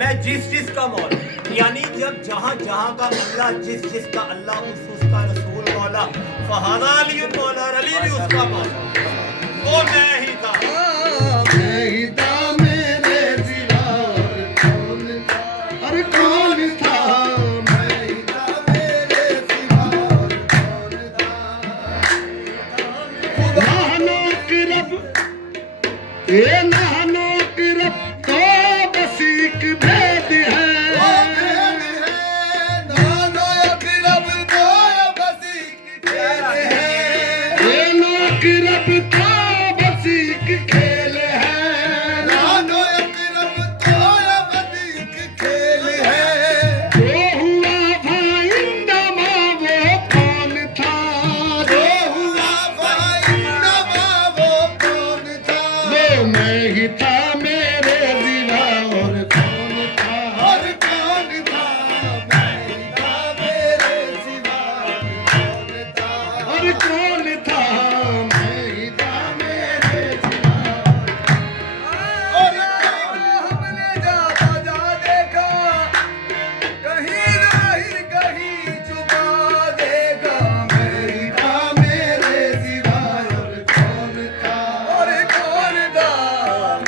मैं जिस का मौला, यानी जब जहाँ जहाँ का अल्लाह, जिस का अल्लाह, उसका रसूल मौला, फहादा अली मौला, अली भी उसका मौला, वो मैं ही था। मैं ही था मेरे सिवा और कौन था, अरे कौन था, मैं ही था मेरे सिवा और कौन था। नानो की रब, ये नानो की रब तो बस एक भेद है, नानो की रब तो बस एक भेद है, ये नानो की रब तो बस एक खेल है, नानो की रब तो बस एक खेल है। जो हुआ भाईंदा माँ वो कौन था, जो हुआ भाईंदा माँ वो कौन था, वो मैं ही था मेरे सिवा और कौन था, और कौन था, मैं ही था मेरे सिवा और कौन था, और कौन था, मैं ही था मेरे सिवा और हमने जा देखा, कहीं नहीं कहीं छुपा देगा, मैं ही था मेरे सिवा और कौन था, और कौन था,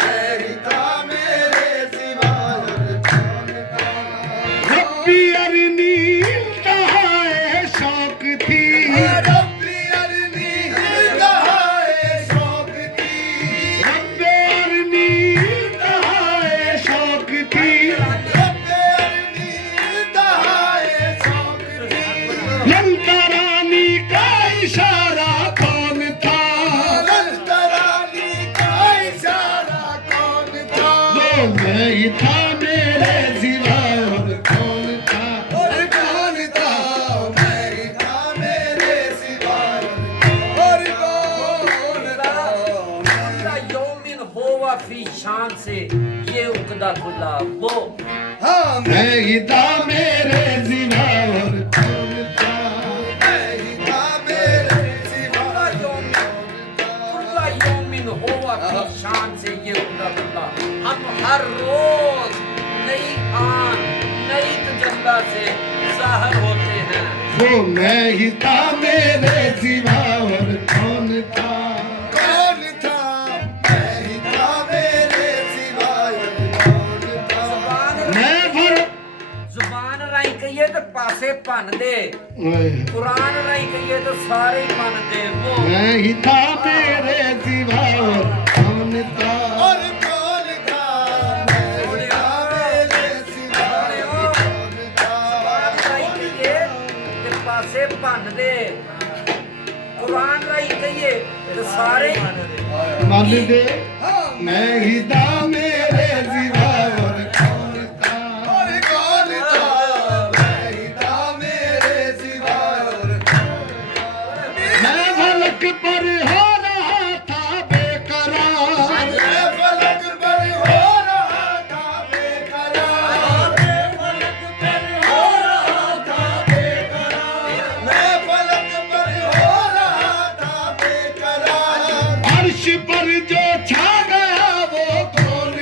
मैं ही था मेरे सिवा और कौन था। रब्बी अरनी इंतहाए शौक थी, रब्बी अरनी इंतहाए शौक थी, रब्बी अरनी इंतहाए शौक थी, रब्बी अरनी इंतहाए शौक थी। लंतरानी का इशारा कौन था, लंतरानी का इशारा कौन था, वो मैं ही था मेरे सिवा और कौन था, और कौन था, मैं ही था मेरे सिवा और कौन था। कुल्ला यौमिन होवा फी शान से ये उकदा कुल्ला वो हाँ मैं ही था मेरे सिवा और कौन था, मैं ही था मेरे सिवा कुल्ला यौमिन होवा फी शान से ये उकदा कुल्ला। हम हर रोज नई आन नई तजल्ला से ज़ाहिर होते हैं। वो मैं ही था मेरे सिवा और कौन था, कौन था, मैं ही था मेरे सिवा और कौन था। मैं भर जुबान राई कहिए तो पासे भन दे, ओए, कुरान राई कहिए तो सारे ही मन दे वो मैं ही था मेरे सिवा और कौन था, और कौन था, मैं ही था मेरे सिवा और कौन था। जुबान राई कहिए तो पासे भन दे, कुरान राई कहिए तो सारे मान दे मैं ही था मेरे सिवा और कौन था, और कौन था, मैं ही था मेरे सिवा और मैं फलक पर हो रहा था बेकरार, मैं फलक पर हो रहा था बेकरार, मैं फलक पर हो रहा था बेकरार, मैं फलक पर हो रहा था बेकरार। अर्श पर जो छा गया वो कौन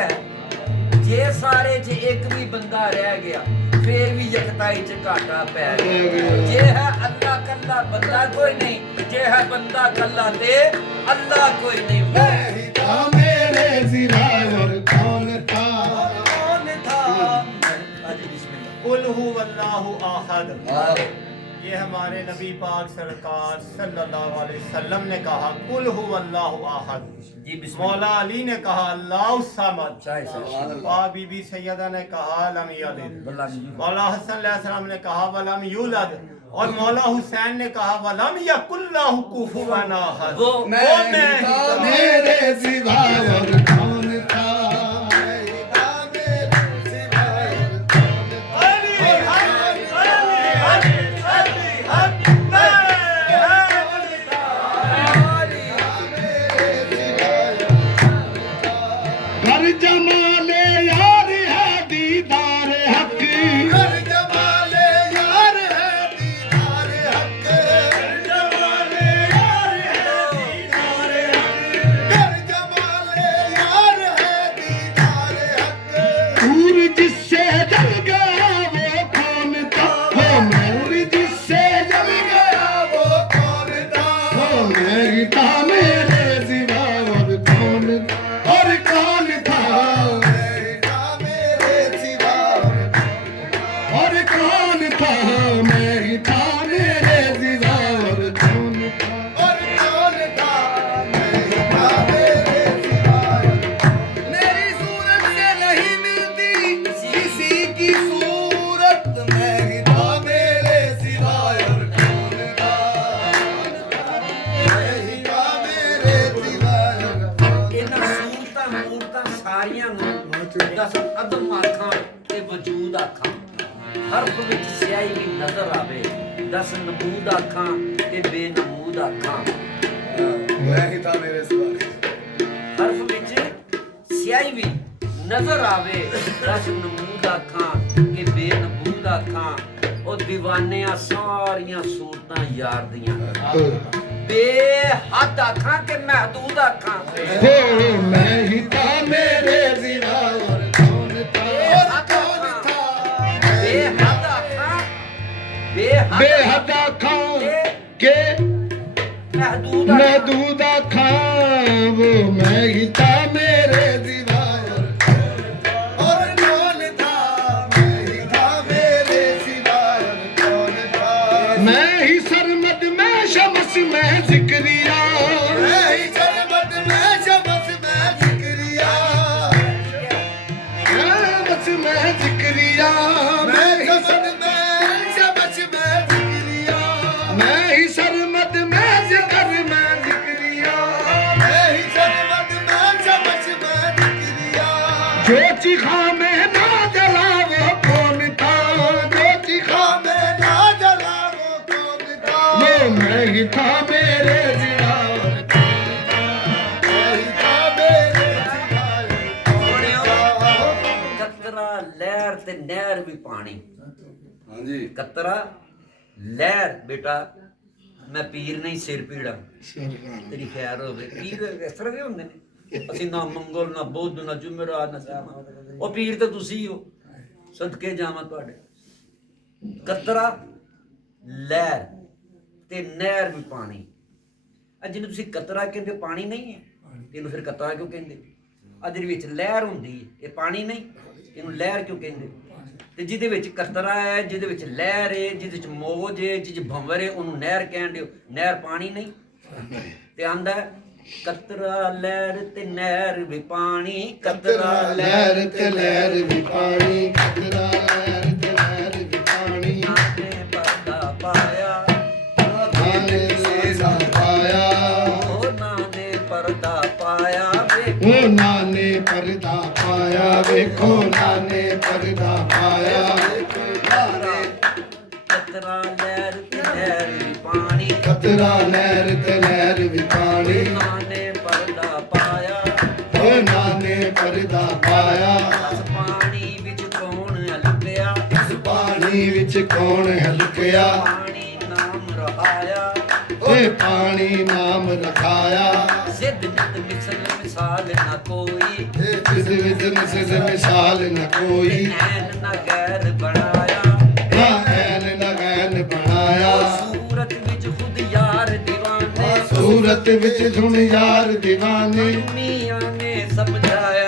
ਹੈ ਜੇ ਸਾਰੇ ਚ ਇੱਕ ਵੀ ਬੰਦਾ ਰਹਿ ਗਿਆ ਫੇਰ ਵੀ ਯਕਤਾਈ ਚ ਘਾਟਾ ਪੈ ਗਿਆ ਜੇ ਹੈ ਅੱਲਾ ਕੱਲਾ ਬੰਦਾ ਕੋਈ ਨਹੀਂ ਜੇ ਹੈ ਬੰਦਾ ਕੱਲਾ ਤੇ ਅੱਲਾ ਕੋਈ ਨਹੀਂ नहीं था मेरे सिवा और कौन था कुल हुवल्लाहु अहद। ये हमारे नबी पाक सरकार सल्लल्लाहु अलैहि वसल्लम ने कहा कुल हुवल्लाहु अहद। जी बिस्मिल्लाह। मौला अली ने कहा अल्लाहु समद। शाही साहब। पाक बीबी सैयदा ने कहा लम यलिद। बल्ला जी। मौला हसन अलैहिस्सलाम ने कहा वलम यूलद और मौला हुसैन ने कहा वलम यकुल्लाहु कुफुवन अहद। वो नहीं था मेरे सिवा और कौन था नहीं था मेरे सिवा और कौन था अली हक अली हक अली हक घर जमाले यार है दीदार हक घर जमाले यार है दीदार हक घर जमाले यार है दीदार हक घर जमाले यार है दीदार हक दूर जिससे जल गया वो कौन था वो नूर जिससे जल गया वो कौन था वो नहीं था मेरे सिवा और कौन और कौन था नहीं था मेरे सिवा और कौन था नहीं था मेरे सिवा और कौन था नहीं था मेरे सिवा मेरी सूरत से नहीं मिलती किसी की सूरत नहीं था मेरे सिवा और कौन था नहीं था मेरे सिवा ਇਹਨਾਂ ਸੂਰਤਾਂ ਮੂਰਤਾਂ ਸਾਰੀਆਂ ਨੂੰ ਦਸ ਅਦਮ ਆਖਾਂ ਤੇ ਵਜੂਦ ਆਖਾਂ ਹਰਫ ਵਿੱਚ ਸਿਆਹੀ ਵੀ ਨਜ਼ਰ ਆਵੇ ਦਸ ਨਮੂਦ ਆਖਾਂ ਤੇ ਬੇਨਮੂਦ ਆਖਾਂ नहीं था मेरे सिवा ਹਰਫ ਵਿੱਚ ਸਿਆਹੀ ਵੀ ਨਜ਼ਰ ਆਵੇ ਦਸ ਨਮੂਦ ਆਖਾਂ ਤੇ ਬੇਨਮੂਦ ਆਖਾਂ ਉਹ دیਵਾਨਿਆਂ ਸਾਰੀਆਂ ਸੂਰਤਾਂ ਯਾਰ ਦੀਆਂ ਬੇਹੱਦ ਆਖਾਂ ਕਿ ਮਹਦੂਦ ਆਖਾਂ नहीं था मेरे सिवा और कौन था और कौन था ਬੇਹੱਦ ਆਖਾਂ ਬੇਹੱਦ बेहद खां के ਮਹਦੂਦ ਆਖਾਂ महदूद खां वो मैं ही था मेरे सिवा और कौन था मैं ही था मेरे सिवा और कौन था मैं ही सरमद में शमस में जिक्रिया मैं ही सरमद में शमस में जिक्रिया शमस में जिक्रिया मैं ही सरमद में शमस में जिक्रिया मैं ही सरमद में जिक्र में जिक्रिया मैं ही सरमद में शमस में जिक्रिया जो चिखा में ना जला वो कौन था जो चिखा में ना जला वो कौन था वो मैं ही था मेरे सिवा मैं ही था मेरे सिवा कौन था ਕਤਰਾ ਲਹਿਰ ਤੇ ਨਹਿਰ ਵੀ ਪਾਣੀ हाँ जी ਕਤਰਾ ਲਹਿਰ ਬੇਟਾ ਮੈਂ ਪੀਰ ਨਹੀਂ ਸਿਰ ਪੀੜਾ ਤੇਰੀ ਖੈਰ ਹੋਵੇ ਪੀਰ ਇਸ ਤਰ੍ਹਾਂ ਦੇ ਹੁੰਦੇ ਨੇ ਅਸੀਂ ਨਾ ਮੰਗਲ ਨਾ ਬੁੱਧ ਨਾ ਜੁਮੇਰਾਤ ਨਾ ਸਾਮਾ ਉਹ ਪੀਰ ਤਾਂ ਤੁਸੀਂ ਹੋ ਸਦਕੇ ਜਾਵਾਂ ਤੁਹਾਡੇ ਕਤਰਾ ਲਹਿਰ ਤੇ ਨਹਿਰ ਵੀ ਪਾਣੀ ਅੱਜ ਜਿਹਨੂੰ ਤੁਸੀਂ ਕਤਰਾ ਕਹਿੰਦੇ ਪਾਣੀ ਨਹੀਂ ਹੈ ਇਹਨੂੰ ਫਿਰ ਕਤਰਾ ਕਿਉਂ ਕਹਿੰਦੇ ਅੱਜ ਦੇ ਵਿੱਚ ਲਹਿਰ ਹੁੰਦੀ ਹੈ ਇਹ ਪਾਣੀ ਨਹੀਂ ਇਹਨੂੰ ਲਹਿਰ ਕਿਉਂ ਕਹਿੰਦੇ ਤੇ ਜਿਹਦੇ ਵਿੱਚ ਕਤਰਾ ਹੈ ਜਿਹਦੇ ਵਿੱਚ ਲਹਿਰ ਹੈ ਜਿਹਦੇ ਵਿੱਚ ਮੌਜ ਹੈ ਜਿਹਦੇ ਭੰਵਰ ਹੈ ਉਹਨੂੰ ਨਹਿਰ ਕਹਿੰਦੇ ਹੋ ਨਹਿਰ ਪਾਣੀ ਨਹੀਂ ਤੇ ਆਂਦਾ ਕਤਰਾ ਲਹਿਰ ਤੇ ਨਹਿਰ ਵੀ ਪਾਣੀ कतरा लहर ते लहर भी पानी कतरा लहर ते लहर भी पानी ਨਾਨੇ ਪਰਦਾ ਪਾਇਆ नाने से पाया ਉਹ ਨਾਨੇ ਪਰਦਾ ਪਾਇਆ ਵੇ ओ नाने पर्दा पाया देखो नाने पर्दा पाया ਕਤਰਾ ਲਹਿਰ ਤੇ ਨਹਿਰ ਵੀ ਪਾਣੀ कतरा लहर ते लहर भी पानी ਨਾਨੇ ਪਰਦਾ ਪਾਇਆ ओ नाने पर्दा पाया ਉਸ ਪਾਣੀ ਵਿੱਚ ਕੌਣ ਲੁਕਿਆ पानी विच कौन हलकिया ਪਾਣੀ ਨਾਮ ਰਹਾਇਆ ओए पानी नाम रखाया ਜ਼ਿੱਦ ਨਿਤ ਮਿਸਲ मिसाल न कोई जिस विच मिसल मिसाल न कोई ऐन न गैर बनाया हाँ ऐन न गैन बनाया सूरत विच खुद यार दीवाने सूरत विच धुन यार दीवाने मियां ने समझाया